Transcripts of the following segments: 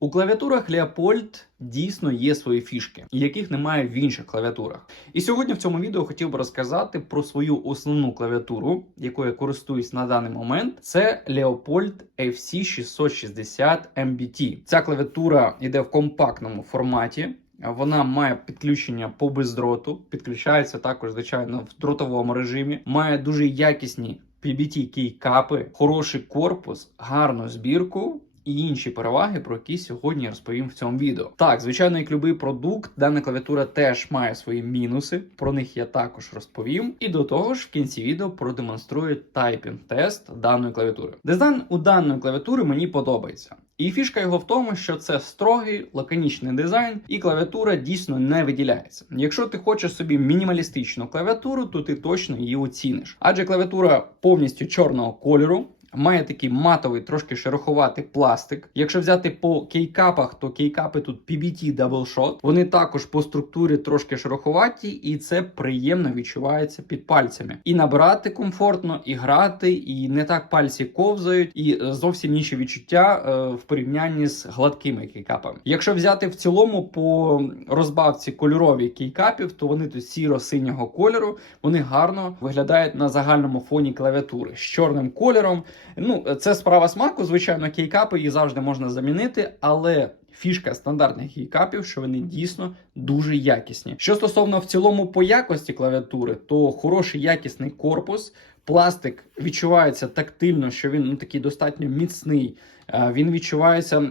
У клавіатурах Leopold дійсно є свої фішки, яких немає в інших клавіатурах. І сьогодні в цьому відео хотів би розказати про свою основну клавіатуру, якою я користуюсь на даний момент. Це Leopold FC 660 MBT. Ця клавіатура йде в компактному форматі. Вона має підключення по бездроту, підключається також, звичайно, в дротовому режимі. Має дуже якісні PBT кейкапи, хороший корпус, гарну збірку. І інші переваги, про які сьогодні я розповім в цьому відео. Так, звичайно, як любий продукт, дана клавіатура теж має свої мінуси. Про них я також розповім. І до того ж, в кінці відео продемонструю тайпінг-тест даної клавіатури. Дизайн у даної клавіатури мені подобається. І фішка його в тому, що це строгий лаконічний дизайн, і клавіатура дійсно не виділяється. Якщо ти хочеш собі мінімалістичну клавіатуру, то ти точно її оціниш. Адже клавіатура повністю чорного кольору. Має такий матовий, трошки шероховатий пластик. Якщо взяти по кейкапах, то кейкапи тут PBT Double Shot. Вони також по структурі трошки шероховаті, і це приємно відчувається під пальцями. І набирати комфортно, і грати, і не так пальці ковзають, і зовсім інші відчуття е, в порівнянні з гладкими кейкапами. Якщо взяти в цілому по розбавці кольорові кейкапів, то вони тут сіро-синього кольору, вони гарно виглядають на загальному фоні клавіатури з чорним кольором. Ну, це справа смаку. Звичайно, кейкапи її завжди можна замінити, але. Фішка стандартних кейкапів, що вони дійсно дуже якісні. Що стосовно в цілому по якості клавіатури, то хороший якісний корпус, пластик відчувається тактильно, що він ну, такий достатньо міцний. Е, Він відчувається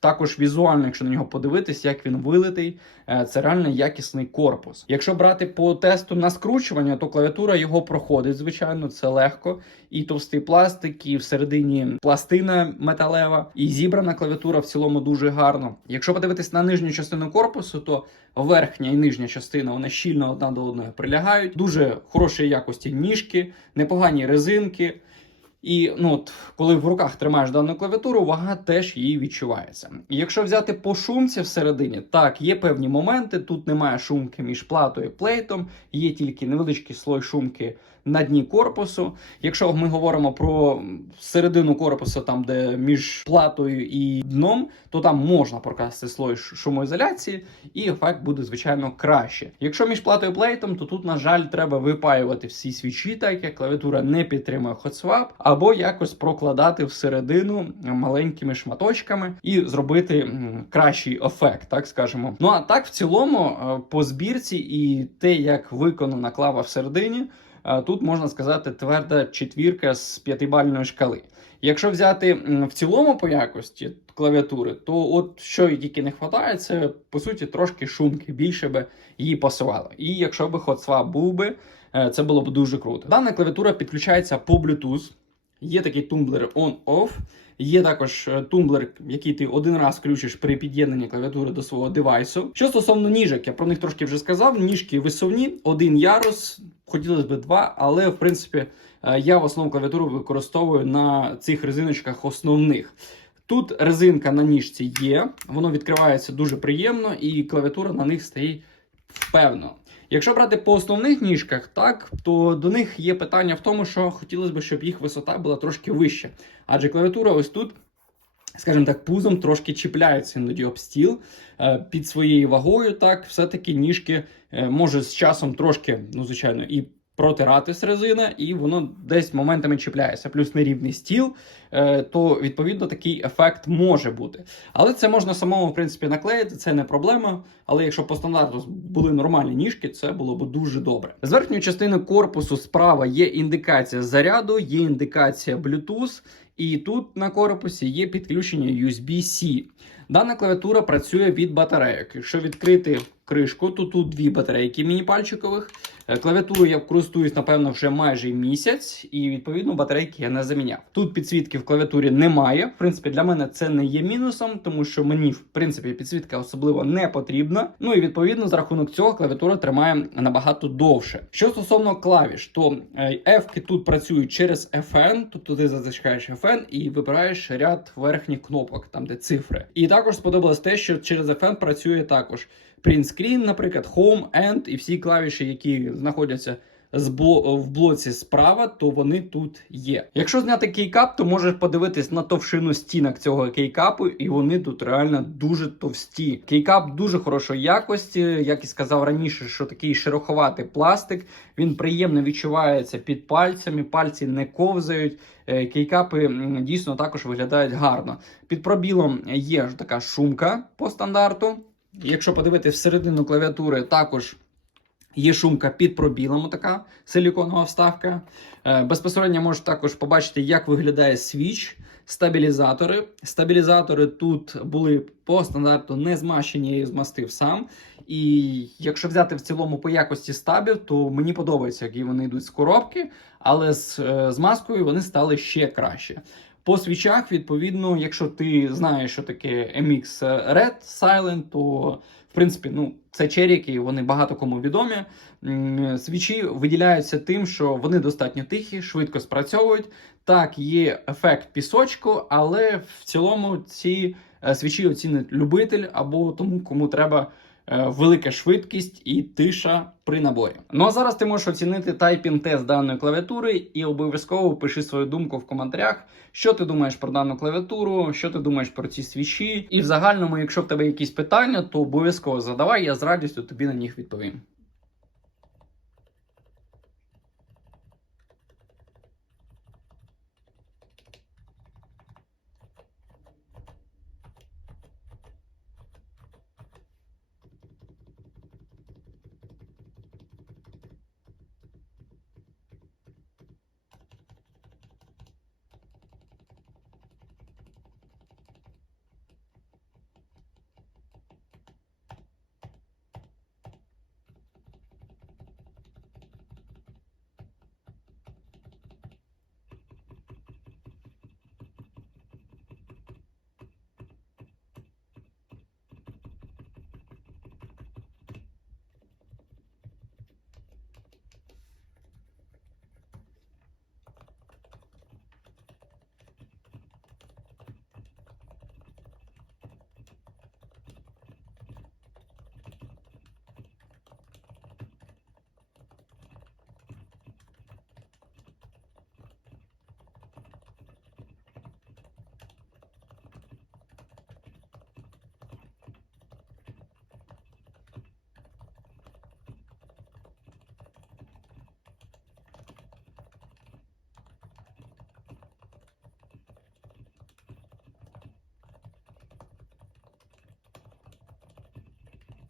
також візуально, якщо на нього подивитись, як він вилитий. Е, Це реально якісний корпус. Якщо брати по тесту на скручування, то клавіатура його проходить, звичайно, це легко. І товстий пластик, і всередині пластина металева, і зібрана клавіатура в цілому дуже гарно. Якщо подивитись на нижню частину корпусу, то верхня і нижня частина вони щільно одна до одної прилягають. Дуже хорошої якості ніжки, непогані резинки. І ну, от, коли в руках тримаєш дану клавіатуру, вага теж її відчувається. Якщо взяти по шумці всередині, так, є певні моменти. Тут немає шумки між платою і плейтом, є тільки невеличкий слой шумки на дні корпусу. Якщо ми говоримо про середину корпусу, там де між платою і дном, то там можна прокласти слой шумоізоляції, і ефект буде звичайно краще. Якщо між платою і плейтом, то тут, на жаль, треба випаювати всі свічі, так як клавіатура не підтримує хотсвап, або якось прокладати всередину маленькими шматочками і зробити кращий ефект, так скажемо. Ну а так в цілому, е, по збірці і те, як виконана клава всередині. Е, Тут можна сказати тверда четвірка з п'ятибальної шкали. Якщо взяти в цілому по якості клавіатури, то от що їй тільки не вистачає, це по суті трошки шумки, більше би її пасувало. І якщо би HotSwap був би, е, це було б дуже круто. Дана клавіатура підключається по Bluetooth. Є такий тумблер on-off. Є також е, тумблер, який ти один раз включиш при під'єднанні клавіатури до свого девайсу. Що стосовно ніжок, я про них трошки вже сказав. Ніжки висувні, один ярус, хотілося б два, але в принципі е, я в основному клавіатуру використовую на цих резиночках основних. Тут резинка на ніжці є, воно відкривається дуже приємно, і клавіатура на них стоїть впевнено. Якщо брати по основних ніжках, так то до них є питання в тому, що хотілося б, щоб їх висота була трошки вища. Адже клавіатура ось тут, скажімо так, пузом трошки чіпляється іноді об стіл е, під своєю вагою. Так, все-таки ніжки е, може з часом трошки, ну звичайно, і протиратись резина, і воно десь моментами чіпляється. Плюс нерівний стіл, е, то відповідно такий ефект може бути. Але це можна самому в принципі наклеїти, це не проблема. Але якщо по стандарту були нормальні ніжки, це було б дуже добре. З верхньої частини корпусу справа є індикація заряду, є індикація Bluetooth, і тут на корпусі є підключення USB-C. Дана клавіатура працює від батарейок. Якщо відкрити кришку, то тут дві батарейки міні-пальчикових. Е, Клавіатуру я користуюсь, напевно, вже майже місяць, і відповідно батарейки я не заміняв. Тут підсвітки в клавіатурі немає. В принципі, для мене це не є мінусом, тому що мені, в принципі, підсвітка особливо не потрібна. Ну і відповідно, за рахунок цього клавіатура тримає набагато довше. Що стосовно клавіш, то е, F-ки тут працюють через FN, тобто ти затискаєш FN і вибираєш ряд верхніх кнопок, там де цифри. І також сподобалось те, що через FN працює також print screen, наприклад, Home, End і всі клавіші, які знаходяться в блоці справа, то вони тут є. Якщо зняти кейкап, то можеш подивитись на товщину стінок цього кейкапу, і вони тут реально дуже товсті. Кейкап дуже хорошої якості, як і сказав раніше, що такий шероховатий пластик. Він приємно відчувається під пальцями, пальці не ковзають. Е, Кейкапи дійсно також виглядають гарно. Під пробілом є ж така шумка по стандарту. Якщо подивитись всередину клавіатури, також є шумка під пробілом, така силіконова вставка. Е, Безпосередньо можеш також побачити, як виглядає свіч, стабілізатори. Стабілізатори тут були по стандарту не змащені, я змастив сам. І якщо взяти в цілому по якості стабів, то мені подобається, які вони йдуть з коробки, але з, е, з маскою вони стали ще краще. По свічах, відповідно, якщо ти знаєш, що таке MX Red Silent, то в принципі, ну, це черіки, вони багато кому відомі. Свічі виділяються тим, що вони достатньо тихі, швидко спрацьовують. Так, є ефект пісочку, але в цілому ці е, свічі оцінить любитель або тому, кому треба велика швидкість і тиша при наборі. Ну а зараз ти можеш оцінити тайпінг-тест даної клавіатури і обов'язково пиши свою думку в коментарях, що ти думаєш про дану клавіатуру, що ти думаєш про ці свічі. І в загальному, якщо в тебе якісь питання, то обов'язково задавай, я з радістю тобі на них відповім.